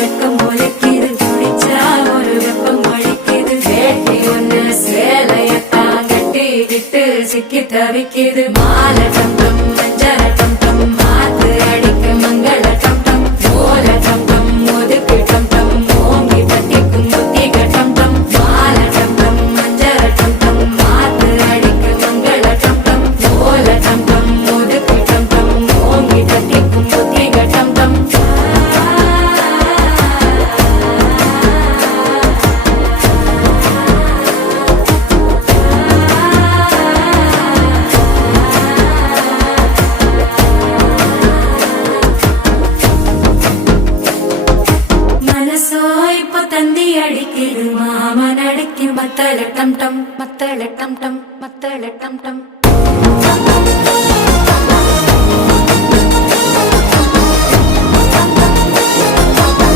வெக்கம் முளைக்குது குடிச்சா ஒரு வெப்பம் அடிக்குது வேட்டி ஒண்ணு சேலையத்தான் கட்டிக்கிட்டு சிக்கி தவிக்குது மாலை டம் டம் மஞ்சள டம் டம் மாத்து அடிக்க மங்கள டம் டம் ஓல டம் டம் ஒதுக்கு டம் டம் ஓங்கி தட்டிக்கும் புத்திக டம் டம் மாலை டம் டம் மஞ்சள டம் டம் மாத்து அடிக்க மங்கள டம் டம் ஓல டம் டம் ஒதுக்கு டம் டம் ஓங்கி தட்டிக்கும் புத்திக டம் டம் மனசோ இப்ப தந்தி அடிக்குது மாமன் அடிக்கும் மத்தள டம் டம் மத்தள டம் டம் மத்தள டம் டம்